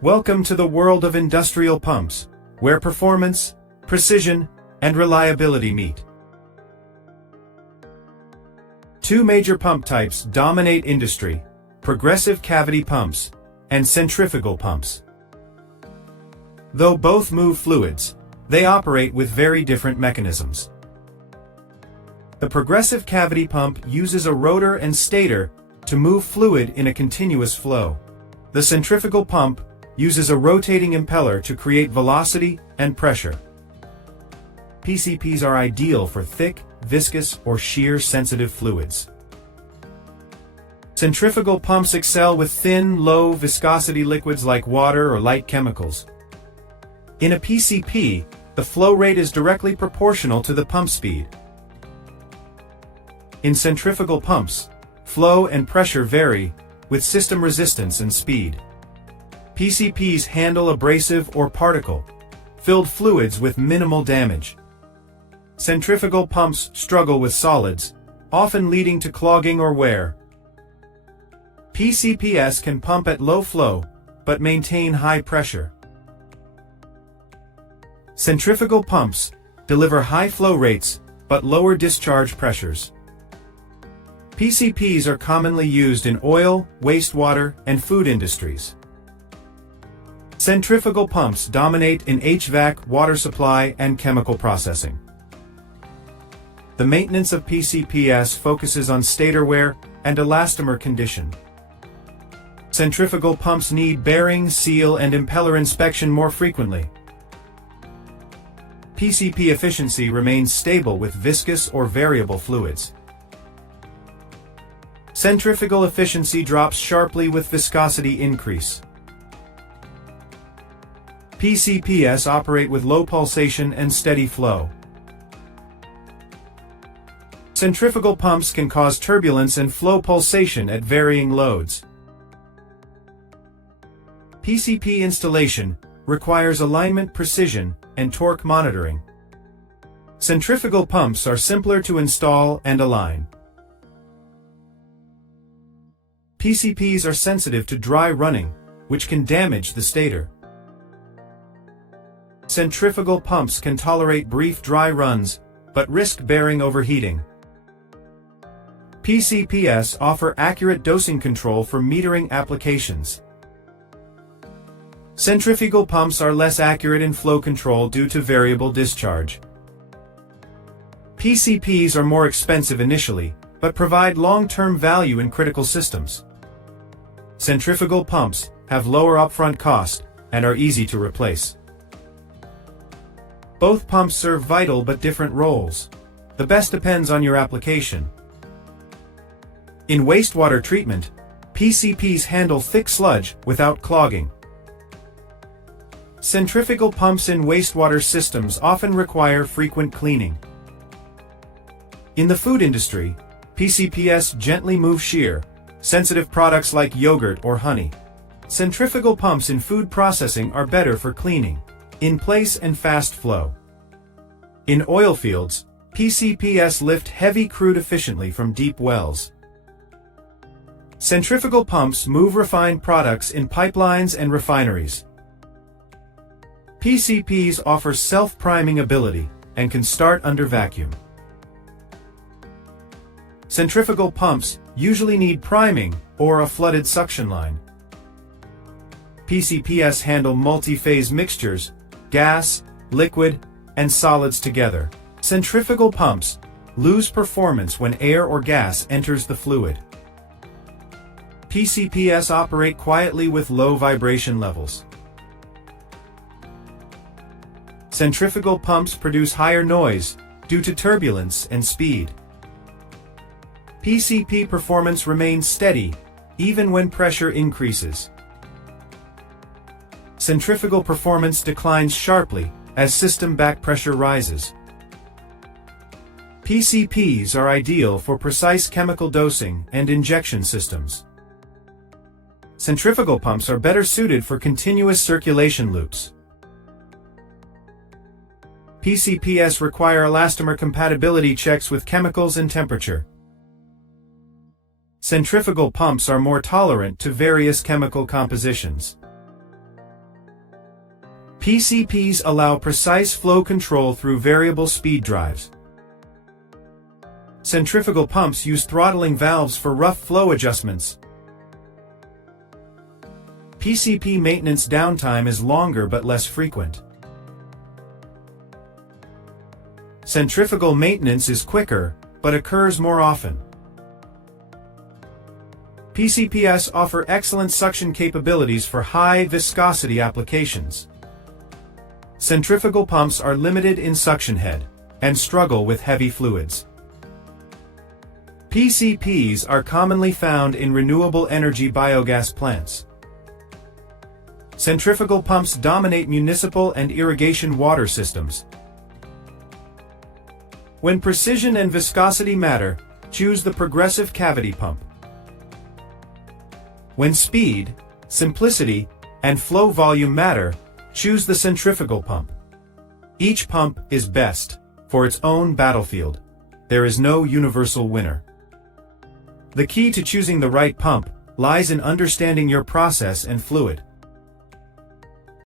Welcome to the world of industrial pumps, where performance, precision, and reliability meet. Two major pump types dominate industry: progressive cavity pumps and centrifugal pumps. Though both move fluids, they operate with very different mechanisms. The progressive cavity pump uses a rotor and stator to move fluid in a continuous flow. The centrifugal pump uses a rotating impeller to create velocity and pressure. PCPs are ideal for thick, viscous, or shear-sensitive fluids. Centrifugal pumps excel with thin, low-viscosity liquids like water or light chemicals. In a PCP, the flow rate is directly proportional to the pump speed. In centrifugal pumps, flow and pressure vary with system resistance and speed. PCPs handle abrasive or particle-filled fluids with minimal damage. Centrifugal pumps struggle with solids, often leading to clogging or wear. PCPs can pump at low flow, but maintain high pressure. Centrifugal pumps deliver high flow rates, but lower discharge pressures. PCPs are commonly used in oil, wastewater, and food industries. Centrifugal pumps dominate in HVAC, water supply, and chemical processing. The maintenance of PCPs focuses on stator wear and elastomer condition. Centrifugal pumps need bearing, seal, and impeller inspection more frequently. PCP efficiency remains stable with viscous or variable fluids. Centrifugal efficiency drops sharply with viscosity increase. PCPs operate with low pulsation and steady flow. Centrifugal pumps can cause turbulence and flow pulsation at varying loads. PCP installation requires alignment precision and torque monitoring. Centrifugal pumps are simpler to install and align. PCPs are sensitive to dry running, which can damage the stator. Centrifugal pumps can tolerate brief dry runs, but risk bearing overheating. PCPs offer accurate dosing control for metering applications. Centrifugal pumps are less accurate in flow control due to variable discharge. PCPs are more expensive initially, but provide long-term value in critical systems. Centrifugal pumps have lower upfront cost and are easy to replace. Both pumps serve vital but different roles. The best depends on your application. In wastewater treatment, PCPs handle thick sludge without clogging. Centrifugal pumps in wastewater systems often require frequent cleaning. In the food industry, PCPs gently move shear, sensitive products like yogurt or honey. Centrifugal pumps in food processing are better for cleaning, in place and fast flow. In oil fields, PCPs lift heavy crude efficiently from deep wells. Centrifugal pumps move refined products in pipelines and refineries. PCPs offer self-priming ability and can start under vacuum. Centrifugal pumps usually need priming or a flooded suction line. PCPs handle multi-phase mixtures, gas, liquid, and solids together. Centrifugal pumps lose performance when air or gas enters the fluid. PCPs operate quietly with low vibration levels. Centrifugal pumps produce higher noise due to turbulence and speed. PCP performance remains steady even when pressure increases. Centrifugal performance declines sharply as system back pressure rises. PCPs are ideal for precise chemical dosing and injection systems. Centrifugal pumps are better suited for continuous circulation loops. PCPs require elastomer compatibility checks with chemicals and temperature. Centrifugal pumps are more tolerant to various chemical compositions. PCPs allow precise flow control through variable speed drives. Centrifugal pumps use throttling valves for rough flow adjustments. PCP maintenance downtime is longer but less frequent. Centrifugal maintenance is quicker, but occurs more often. PCPs offer excellent suction capabilities for high viscosity applications. Centrifugal pumps are limited in suction head and struggle with heavy fluids. PCPs are commonly found in renewable energy biogas plants. Centrifugal pumps dominate municipal and irrigation water systems. When precision and viscosity matter, choose the progressive cavity pump. When speed, simplicity, and flow volume matter, choose the centrifugal pump. Each pump is best for its own battlefield. There is no universal winner. The key to choosing the right pump lies in understanding your process and fluid.